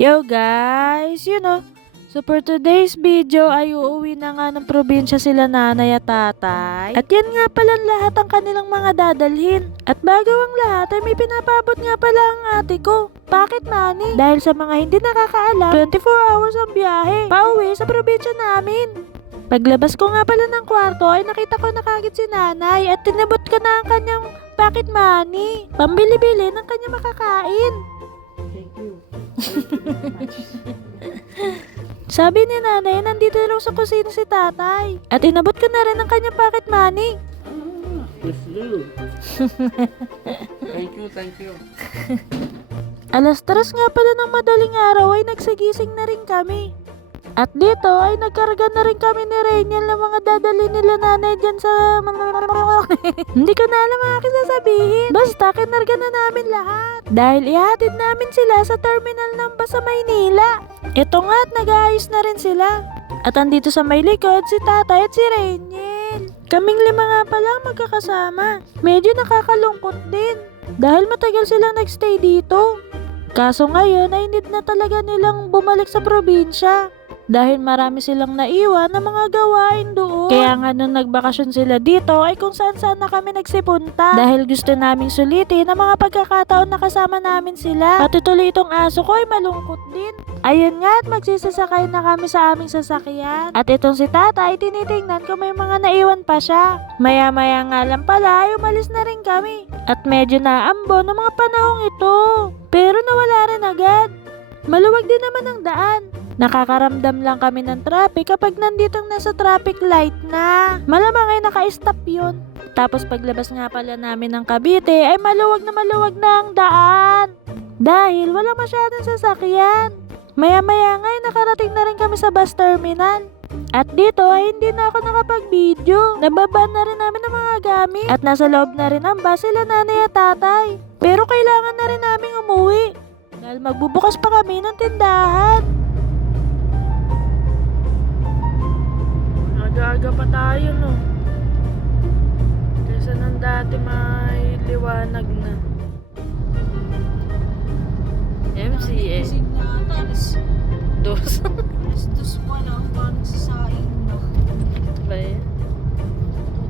Yo guys, so for today's video ay uuwi na nga ng probinsya sila nanay at tatay. At yan nga pala lahat ang kanilang mga dadalhin. At bago ang lahat ay may pinapabot nga pala ang ate ko. Pocket money. Dahil sa mga hindi nakakaalam, 24 hours ang biyahe pauwi sa probinsya namin. Paglabas ko nga pala ng kwarto ay nakita ko na kagad si nanay at tinabot ko na ang kanyang pocket money. Pambili-bili ng kanyang makakain. Thank you. Sabi ni nanay, nandito raw sa kusina si tatay. At inabot ko na rin ang kanyang pocket money. Yes, you. Thank you. Alas 3 nga pala ng madaling araw ay nagsigising na rin kami. At dito ay nagkarga na rin kami ni Rainiel ng mga dadali nila nanay dyan sa Hindi ko na alam ang aking sasabihin. Basta kinarga na namin lahat. Dahil ihatid namin sila sa terminal ng bus sa Maynila. Ito nga at nag-aayos na rin sila. At andito sa may likod si tatay at si Rainiel. Kaming 5 nga pala magkakasama. Medyo nakakalungkot din. Dahil matagal silang nagstay dito. Kaso ngayon ay need na talaga nilang bumalik sa probinsya. Dahil marami silang naiwan na mga gawain doon. Kaya nga nung nagbakasyon sila dito ay kung saan saan na kami nagsipunta. Dahil gusto naming sulitin ang mga pagkakataon na kasama namin sila. Pati tuloy itong aso ko ay malungkot din. Ayun nga at magsisasakay na kami sa aming sasakyan. At itong si tatay tinitingnan kung may mga naiwan pa siya. Maya-maya nga lang pala ay umalis na rin kami. At medyo naambon ng mga panahong ito. Pero nawala rin agad. Maluwag din naman ang daan. Nakakaramdam lang kami ng traffic kapag nanditong nasa traffic light na. Malamang ay naka-stop yun. Tapos paglabas nga pala namin ng Cavite ay maluwag na ang daan. Dahil walang masyadong sasakyan. Maya-maya nga ay nakarating na rin kami sa bus terminal. At dito ay hindi na ako nakapag-video. Nababa na rin namin ang mga gamit. At nasa loob na rin ang bus sila nanay at tatay. Pero kailangan na rin namin umuwi. Dahil magbubukas pa kami ng tindahan. Aga-aga pa tayo, no? Kaysa nang dati may liwanag na. MCA. Gising na ata, Dos. alas 2 pa lang, parang sasaing na. Ba yan?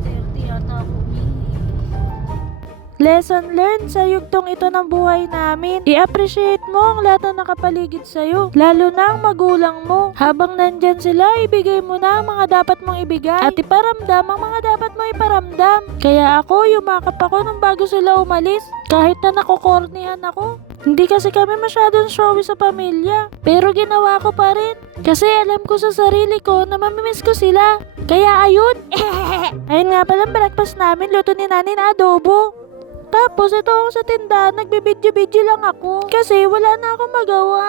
2:30 yata ako umihi. Lesson learned sa yugtong ito ng buhay namin. I-appreciate mo ang lahat na nakapaligid sa'yo. Lalo na ang magulang mo. Habang nandyan sila, ibigay mo na ang mga dapat mong ibigay. At iparamdam ang mga dapat mong iparamdam. Kaya ako, yumakap ako nung bago sila umalis. Kahit na nakukornihan ako. Hindi kasi kami masyadong showy sa pamilya. Pero ginawa ko pa rin. Kasi alam ko sa sarili ko na mamimiss ko sila. Kaya ayun. Ayun nga pala breakfast namin, luto ni nanay na adobo. Tapos ito ako sa tindahan, nagbibidyo-bidyo lang ako. Kasi wala na akong magawa.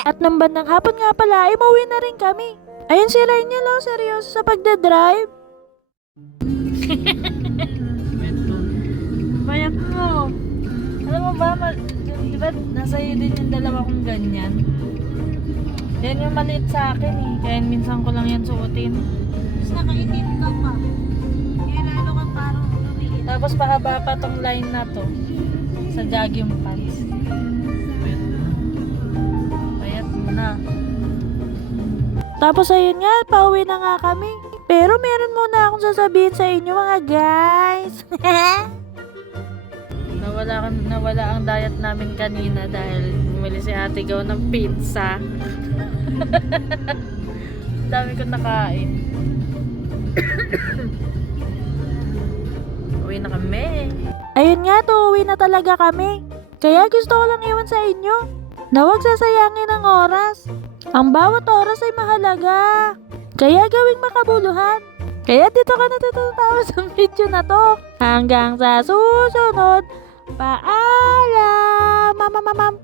At nang bandang hapon nga pala, ay mauwi na rin kami. Ayun si Rainiel, seryoso sa pagdadrive. Bayat mo. Alam mo ba, diba nasa iyo din yung dalawa kong ganyan? Yan yung maliit sa akin eh. Kaya minsan ko lang yan suotin. Tapos nakaitim ka pa. Kaya lalo kang parang lumiit. Tapos pahaba pa tong line na to sa jogging pants. Payat mo na. Tapos ayun nga, pauwi na nga kami. Pero meron muna akong sasabihin sa inyo mga guys. Nawala ang diet namin kanina dahil bumili si Ate Gaw ng pizza. Dami ko nakain. Uwi na kami. Ayun nga, uwi na talaga kami. Kaya gusto ko lang iwan sa inyo na huwag sasayangin ang oras. Ang bawat oras ay mahalaga. Kaya gawing makabuluhan. Kaya dito ka natututawa sa video na to. Hanggang sa susunod. Paalam! Mamamamam!